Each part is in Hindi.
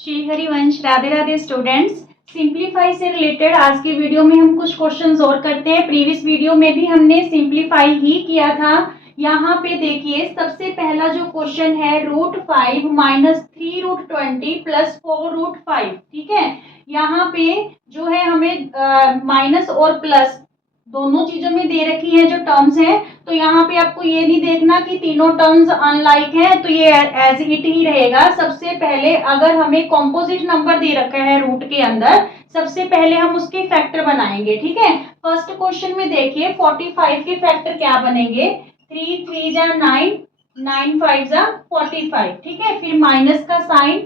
श्री हरिवंश। राधे राधे स्टूडेंट्स। सिंप्लीफाई से रिलेटेड आज की वीडियो में हम कुछ क्वेश्चंस और करते हैं। प्रीवियस वीडियो में भी हमने सिंप्लीफाई ही किया था। यहाँ पे देखिए सबसे पहला जो क्वेश्चन है √5 माइनस 3√20 प्लस 4√5। ठीक है, यहाँ पे जो है हमें माइनस और प्लस दोनों चीजों में दे रखी है जो टर्म्स हैं। तो यहाँ पे आपको ये नहीं देखना कि तीनों टर्म्स अनलाइक हैं, तो ये एज इट ही रहेगा। सबसे पहले अगर हमें कॉम्पोजिट नंबर दे रखा है रूट के अंदर, सबसे पहले हम उसके फैक्टर बनाएंगे। ठीक है, फर्स्ट क्वेश्चन में देखिए 45 के फैक्टर क्या बनेंगे। 3 3 जा 9, 9 5 जा 45। ठीक है, फिर माइनस का साइन,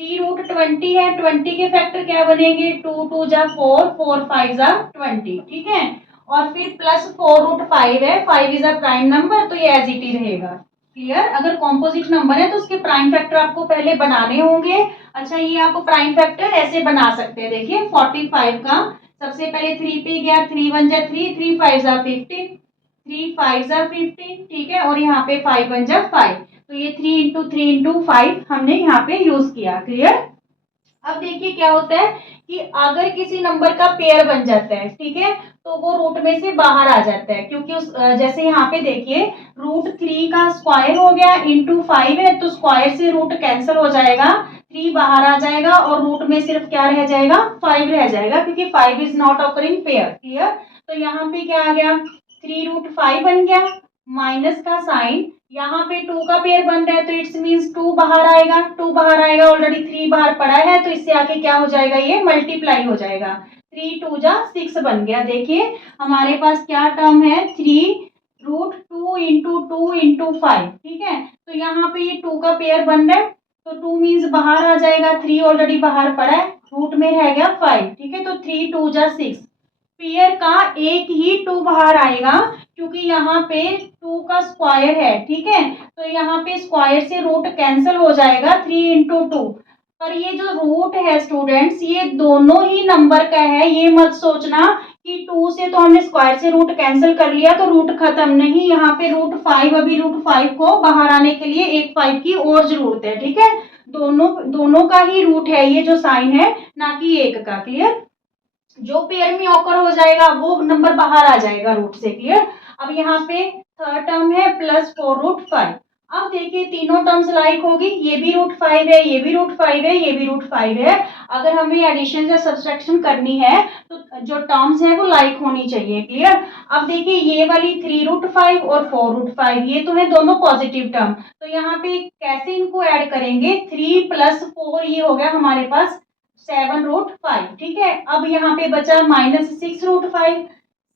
3√20 है, 20 के फैक्टर क्या बनेंगे। 2 2 जा 4, 4 5 जा 20। ठीक है, और फिर प्लस 4√5 है, 5 इज अ प्राइम नंबर, तो ये एज इट ही रहेगा। क्लियर। अगर कॉम्पोजिट नंबर है तो उसके प्राइम फैक्टर आपको पहले बनाने होंगे। अच्छा, ये आप प्राइम फैक्टर ऐसे बना सकते हैं। देखिए 45 का सबसे पहले 3 पे गया, 3 1 जा 3, 3 5 जा 15, 3 5 जा 15। ठीक है, और यहाँ पे 5 1 जा 5, तो ये 3 × 3 × 5 हमने यहाँ पे यूज किया। क्लियर। अब देखिए क्या होता है कि अगर किसी नंबर का पेयर बन जाता है, ठीक है, तो वो रूट में से बाहर आ जाता है, क्योंकि उस जैसे यहाँ पे देखिए √3 का स्क्वायर हो गया इंटू 5 है, तो स्क्वायर से रूट कैंसिल हो जाएगा, 3 बाहर आ जाएगा और रूट में सिर्फ क्या रह जाएगा, 5 रह जाएगा, क्योंकि 5 is not occurring pair. Clear. तो यहाँ पे क्या आ गया, 3√5 बन गया, माइनस का साइन, यहाँ पे 2 का पेयर बन रहा है तो इट्स मींस 2 बाहर आएगा, 2 बाहर आएगा, ऑलरेडी 3 बाहर पड़ा है, तो इससे आके क्या हो जाएगा, ये मल्टीप्लाई हो जाएगा। 3 2 जा 6 बन गया। देखिए हमारे पास क्या टर्म है, 3√2 इंटू 2 इंटू 5। ठीक है, तो यहाँ पे ये 2 का पेयर बन रहा है, तो 2 मीन्स बाहर आ जाएगा, 3 ऑलरेडी बाहर पड़ा है, रूट में रह गया 5। ठीक है, तो 3 2 जा 6, पेयर का एक ही 2 बाहर आएगा, क्योंकि यहाँ पे 2 का स्क्वायर है। ठीक है, तो यहाँ पे स्क्वायर से रूट कैंसिल हो जाएगा, 3 × 2। पर ये जो रूट है स्टूडेंट्स, ये दोनों ही नंबर का है। ये मत सोचना कि 2 से तो हमने स्क्वायर से रूट कैंसिल कर लिया तो रूट खत्म, नहीं, यहाँ पे √5, अभी √5 को बाहर आने के लिए एक 5 की और जरूरत है। ठीक है, दोनों का ही रूट है ये जो साइन है, ना कि एक का। क्लियर। जो पेयर में ऑकर हो जाएगा वो नंबर बाहर आ जाएगा रूट से। क्लियर। अब यहाँ पे थर्ड टर्म है प्लस 4√5। अब देखिए तीनों टर्म्स लाइक होगी, ये भी √5 है, ये भी √5 है, ये भी √5 है। अगर हमें एडिशन या सब्सट्रैक्शन करनी है तो जो टर्म्स है वो लाइक होनी चाहिए। क्लियर। अब देखिए ये वाली 3√5 और 4√5, ये तो है दोनों पॉजिटिव टर्म, तो यहाँ पे कैसे इनको ऐड करेंगे, 3 + 4, ये हो गया हमारे पास 7√5। ठीक है, अब यहाँ पे बचा -6√5,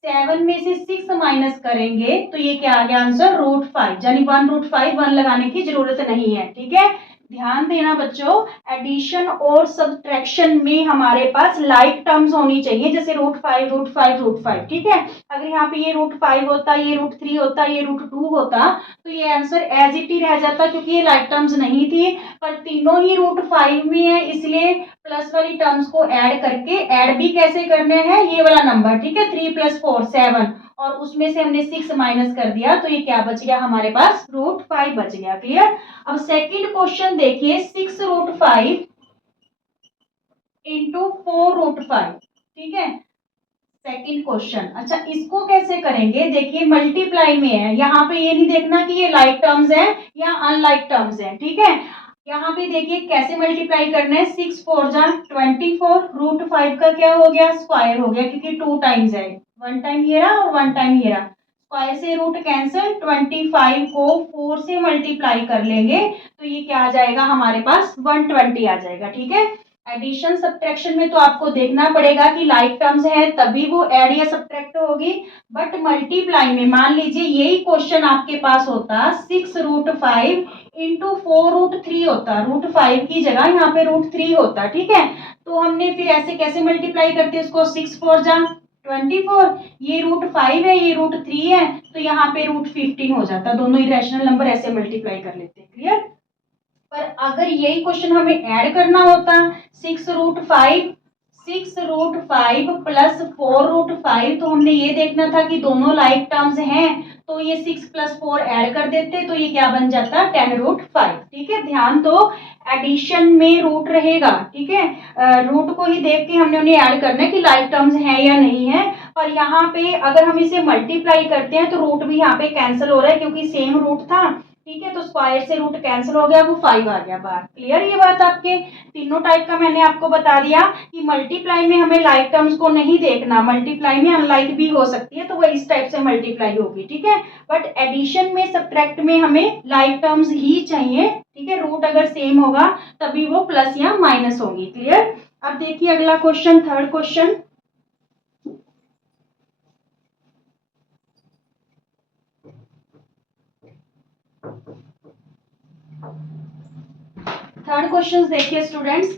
7 में से 6 माइनस करेंगे तो ये क्या आ गया आंसर, √5, यानी 1√5, 1 लगाने की जरूरत नहीं है। ठीक है, ध्यान देना बच्चों, एडिशन और सब्ट्रैक्शन में हमारे पास लाइक टर्म्स होनी चाहिए, जैसे √5 √5 √5। ठीक है, अगर यहाँ पे ये √5 होता, ये √3 होता, ये √2 होता, तो ये आंसर एज इट ही रह जाता, क्योंकि ये लाइक टर्म्स नहीं थी। पर तीनों ही √5 में है, इसलिए प्लस वाली टर्म्स को ऐड करके, ऐड भी कैसे करने हैं, ये वाला नंबर। ठीक है, 3 + 4 7, और उसमें से हमने 6 माइनस कर दिया, तो ये क्या बच गया हमारे पास, √5 बच गया। क्लियर। अब सेकंड क्वेश्चन देखिए, 6√5 इंटू 4√5। ठीक है, सेकंड क्वेश्चन। अच्छा, इसको कैसे करेंगे, देखिए मल्टीप्लाई में है, यहाँ पे ये नहीं देखना कि ये लाइक टर्म्स है या अनलाइक टर्म्स है। ठीक है, यहाँ पे देखिए कैसे मल्टीप्लाई करना है, 6 4 जा 24, √5 का क्या हो गया, स्क्वायर हो गया, क्योंकि 2 टाइम्स है, 1 टाइम ये रहा और 1 टाइम ये रहा, स्क्वायर से रूट कैंसिल, 25 को 4 से मल्टीप्लाई कर लेंगे तो ये क्या आ जाएगा हमारे पास, 120 आ जाएगा। ठीक है, एडिशन सब्ट्रैक्शन में तो आपको देखना पड़ेगा कि लाइक टर्म्स है तभी वो ऐड या सब्ट्रैक्ट होगी, बट मल्टीप्लाई में मान लीजिए यही क्वेश्चन आपके पास होता 6√5 इंटू 4√3 होता, √5 की जगह यहाँ पे √3 होता। ठीक है, तो हमने फिर ऐसे कैसे मल्टीप्लाई करते हैं इसको, 6 4 जा 24, ये √5 है, ये √3 है, तो यहाँ पे √15 हो जाता, दोनों ही रैशनल नंबर ऐसे मल्टीप्लाई कर लेते हैं। क्लियर। पर अगर यही क्वेश्चन हमें ऐड करना होता, 6√5 प्लस 4√5, तो हमने ये देखना था कि दोनों लाइक टर्म्स हैं, तो ये 6 + 4 ऐड कर देते, तो ये क्या बन जाता, 10√5। ठीक है, ध्यान दो, एडिशन में रूट रहेगा, ठीक है। रूट को ही देख के हमने उन्हें ऐड करना है कि लाइक टर्म्स हैं या नहीं है। और यहाँ पे अगर हम इसे मल्टीप्लाई करते हैं तो रूट भी यहाँ पे कैंसिल हो रहा है क्योंकि सेम रूट था, ठीक है। तो स्क्वायर से रूट कैंसिल हो गया, वो 5 आ गया बाहर। क्लियर ये बात आपके? तीनों टाइप का मैंने आपको बता दिया कि मल्टीप्लाई में हमें लाइक टर्म्स को नहीं देखना, मल्टीप्लाई में अनलाइक भी हो सकती है तो वो इस टाइप से मल्टीप्लाई होगी, ठीक है। बट एडिशन में सब्ट्रैक्ट में हमें लाइक टर्म्स ही चाहिए, ठीक है। रूट अगर सेम होगा तभी वो प्लस या माइनस होगी। क्लियर? अब देखिए अगला question, third question. Third question देखिए स्टूडेंट्स,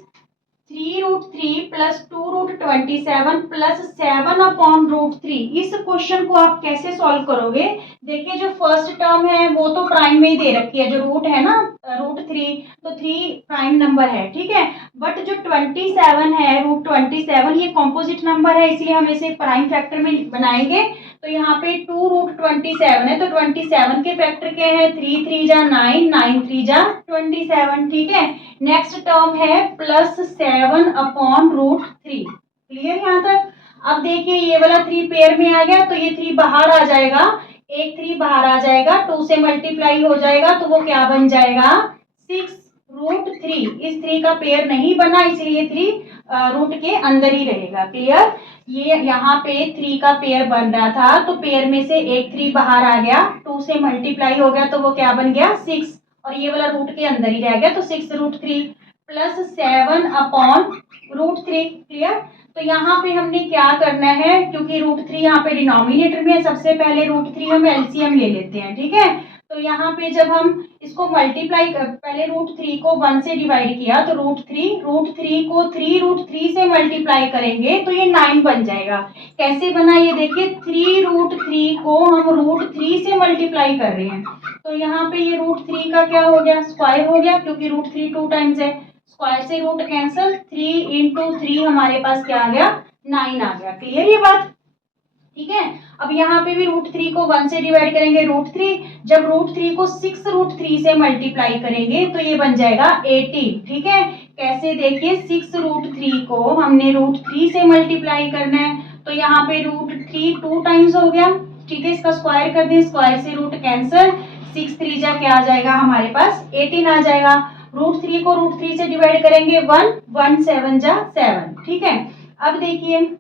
3√3 प्लस 2√27 प्लस 7/√3। इस क्वेश्चन को आप कैसे सॉल्व करोगे? देखिए जो फर्स्ट टर्म है वो तो प्राइम में ही दे रखी है, जो रूट है ना √3, तो 3 प्राइम नंबर है, ठीक है। बट जो 27 है, √27, ये कॉम्पोजिट नंबर है इसलिए हम इसे प्राइम फैक्टर में बनाएंगे। तो यहाँ पे 2√27 है तो 27 के फैक्टर क्या है? 3 3 जा 9, 9 3 जा 27, ठीक है। नेक्स्ट टर्म है प्लस 7/√3। क्लियर यहाँ तक? अब देखिए ये वाला 3 पेयर में आ गया तो ये 3 बाहर आ जाएगा, एक 3 बाहर आ जाएगा, 2 से मल्टीप्लाई हो जाएगा तो वो क्या बन जाएगा? 6√3। इस 3 का पेयर नहीं बना इसलिए 3 रूट के अंदर ही रहेगा। क्लियर? ये यहाँ पे 3 का पेयर बन रहा था तो पेयर में से एक 3 बाहर आ गया, 2 से मल्टीप्लाई हो गया तो वो क्या बन गया? 6, और ये वाला रूट के अंदर ही रह गया तो 6√3 प्लस 7/√3। क्लियर? तो यहाँ पे हमने क्या करना है, क्योंकि √3 यहाँ पे डिनोमिनेटर में है, सबसे पहले √3 हम एलसीएम ले लेते हैं, ठीक है। तो यहाँ पे जब हम इसको मल्टीप्लाई पहले √3 को 1 से डिवाइड किया तो √3 को 3√3 से मल्टीप्लाई करेंगे तो ये 9 बन जाएगा। कैसे बना ये देखिए, 3√3 को हम √3 से मल्टीप्लाई कर रहे हैं तो यहाँ पे ये √3 का क्या हो गया? स्क्वायर हो गया, क्योंकि √3 2 टाइम्स है, स्क्वायर से रूट कैंसिल, 3 × 3 हमारे पास क्या आ गया? 9 आ गया। क्लियर ये बात? ठीक है। अब यहाँ पे भी √3 को 1 से डिवाइड करेंगे √3, जब √3 को 6√3 से मल्टीप्लाई करेंगे तो ये बन जाएगा 18, ठीक है। कैसे? देखिए 6√3 को हमने √3 से मल्टीप्लाई करना है तो यहाँ पे √3 2 टाइम्स हो गया, ठीक है। इसका स्क्वायर कर दें, स्क्वायर से रूट कैंसिल, 6 3 जा क्या आ जाएगा हमारे पास? 18 आ जाएगा। √3 को √3 से डिवाइड करेंगे 1, 1 7 जा 7, ठीक है। अब देखिए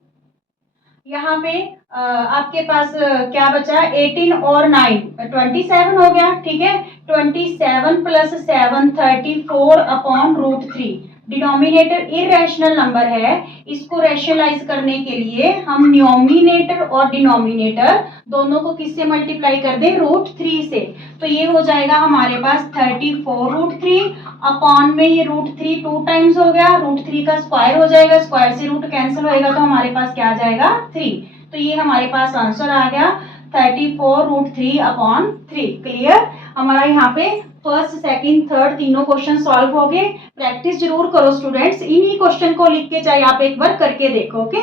यहाँ पे आपके पास क्या बचा? 18 और 9 27 हो गया, ठीक है। 27 प्लस 7 34/√3। डिनोमिनेटर इरेशनल नंबर है, इसको रैशनलाइज करने के लिए हम न्यूमिनेटर और डिनोमिनेटर दोनों को किससे मल्टीप्लाई कर दें? √3 से। तो ये हो जाएगा हमारे पास 34√3 अपॉन में ये √3 2 टाइम्स हो गया, √3 का स्क्वायर हो जाएगा, स्क्वायर से रूट कैंसिल होएगा तो हमारे पास क्या आ जाएगा? 3। तो ये हमारे पास आंसर आ गया 34√3/3। क्लियर? हमारा यहाँ पे फर्स्ट सेकंड थर्ड तीनों क्वेश्चन सॉल्व हो गए। प्रैक्टिस जरूर करो स्टूडेंट्स, इन्हीं क्वेश्चन को लिख के चाहे आप एक बार करके देखो। ओके,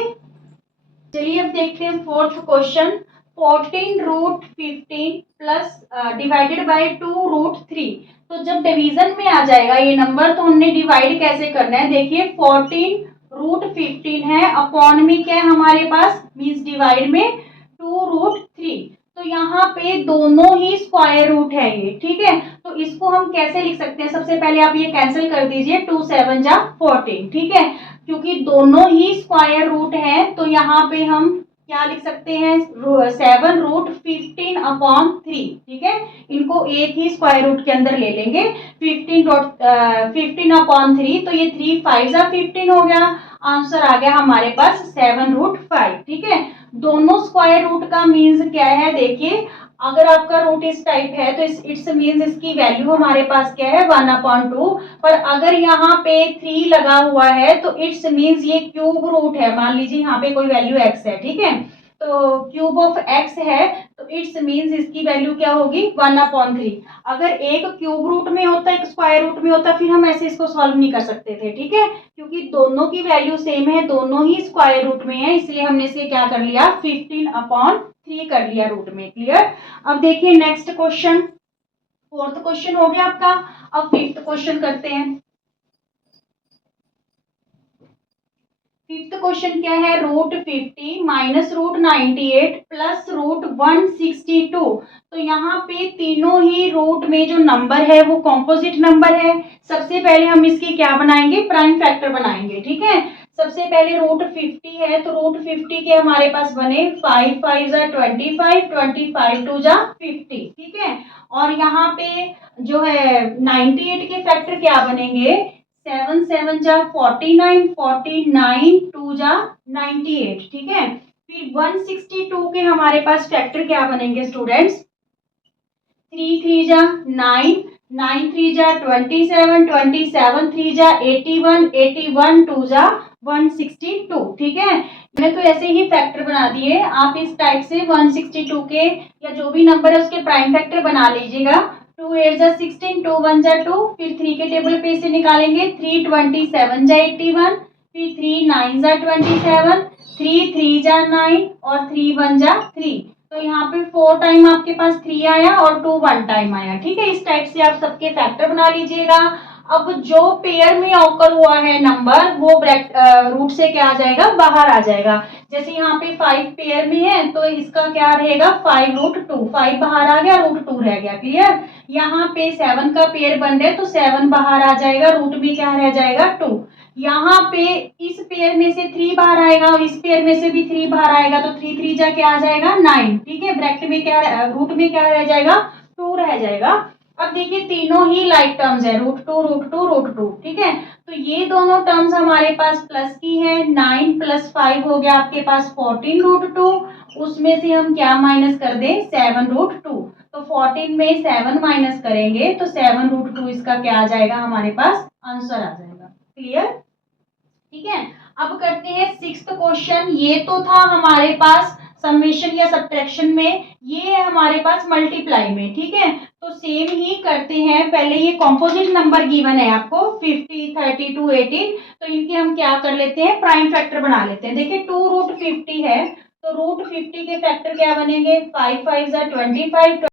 चलिए अब देखते हैं fourth question. 14√15 plus divided by 2√3। तो जब डिवीजन में आ जाएगा ये नंबर तो हमने डिवाइड कैसे करना है? देखिए 14√15 है, अपॉन में क्या है हमारे पास? मींस डिवाइड में 2√3। तो यहाँ पे दोनों ही स्क्वायर रूट है ये, ठीक है। तो इसको हम कैसे लिख सकते हैं? सबसे पहले आप ये कैंसिल कर दीजिए, 2 7 जा 14, ठीक है। क्योंकि दोनों ही स्क्वायर रूट है तो यहाँ पे हम क्या लिख सकते हैं? 7√15/3, ठीक है। इनको एक ही स्क्वायर रूट के अंदर ले लेंगे, 15/3 तो ये 3 5 जा 15 हो गया। आंसर आ गया हमारे पास 7√5, ठीक है। दोनों स्क्वायर रूट का मीन्स क्या है? देखिए अगर आपका रूट इस टाइप है तो इट्स मीन्स इसकी वैल्यू हमारे पास क्या है? 1/2। पर अगर यहाँ पे 3 लगा हुआ है तो इट्स मीन्स ये क्यूब रूट है। मान लीजिए यहाँ पे कोई वैल्यू x है, ठीक है, तो क्यूब ऑफ x है तो इट्स मीन्स इसकी वैल्यू क्या होगी? 1/3। अगर एक क्यूब रूट में होता, एक स्क्वायर रूट में होता, फिर हम ऐसे इसको सॉल्व नहीं कर सकते थे, ठीक है। क्योंकि दोनों की वैल्यू सेम है, दोनों ही स्क्वायर रूट में है, इसलिए हमने इसे क्या कर लिया? 15/3 कर लिया रूट में। क्लियर? अब देखिए नेक्स्ट क्वेश्चन, फोर्थ क्वेश्चन हो गया आपका। अब फिफ्थ क्वेश्चन करते हैं। फिफ्थ क्वेश्चन क्या है, √50 माइनस √98 प्लस √162। तो यहाँ पे तीनों ही रूट में जो नंबर है वो कॉम्पोजिट नंबर है। सबसे पहले हम इसकी क्या बनाएंगे, प्राइम फैक्टर बनाएंगे। ठीक है, सबसे पहले √50 है तो √50 के हमारे पास बने 5 5 जा 25, 25 2 जा 50। ठीक है, और यहाँ पे जो है 98 के फैक्टर क्या बनेंगे, 7 7 जा 49, 49 2 जा 98। ठीक है, फिर 162 के हमारे पास फैक्टर क्या बनेंगे स्टूडेंट्स, 3 3 जा 9, 9 3 जा 27, 27 3 जा 81, 81 2 जा 162। ठीक है, मैंने तो ऐसे ही फैक्टर बना दिए, आप इस टाइप से 162 के या जो भी नंबर है उसके प्राइम फैक्टर बना लीजिएगा। 2 8 जा 16, 2 1 जा 2, फिर 3 के टेबल पे से निकालेंगे, 3 27 जा 81, फिर 3 9 जा 27, 3 3 जा 9 और 3 1 जा 3। तो यहाँ पे 4 टाइम आपके पास 3 आया और 2 1 टाइम आया। ठीक है, इस टाइप से आप सबके फैक्टर बना लीजिएगा। अब जो पेयर में ऑकर हुआ है नंबर वो रूट से क्या आ जाएगा, बाहर आ जाएगा। जैसे यहाँ पे 5 पेयर में है तो इसका क्या रहेगा, 5√2, 5 बाहर आ गया, √2 रह गया। क्लियर, यहाँ पे 7 का पेयर बन रहा है तो 7 बाहर आ जाएगा, रूट में क्या रह जाएगा, 2। यहाँ पे इस पेयर में से 3 बाहर आएगा और इस पेयर में से भी 3 बाहर आएगा तो 3 3 जा क्या आ जाएगा, 9। ठीक है, ब्रैकेट में क्या, रूट में क्या रह जाएगा, 2 रह जाएगा। अब देखिए तीनों ही लाइक टर्म्स है, √2 √2 √2। ठीक है, तो ये दोनों टर्म्स हमारे पास प्लस की है, 9 + 5 हो गया आपके पास 14√2। उसमें से हम क्या माइनस कर दें, 7√2। तो 14 में 7 माइनस करेंगे तो 7√2 इसका क्या आ जाएगा, हमारे पास आंसर आ जाएगा। क्लियर, ठीक है। अब करते हैं सिक्स्थ क्वेश्चन। ये तो था हमारे पास समेशन या सब्ट्रैक्शन में, ये है हमारे पास मल्टीप्लाई में। ठीक है, तो सेम ही करते हैं। पहले ये कॉम्पोजिट नंबर गिवन है आपको 50 32 18, तो इनके हम क्या कर लेते हैं, प्राइम फैक्टर बना लेते हैं। देखिए 2√50 है तो √50 के फैक्टर क्या बनेंगे, 5 5 जा 25,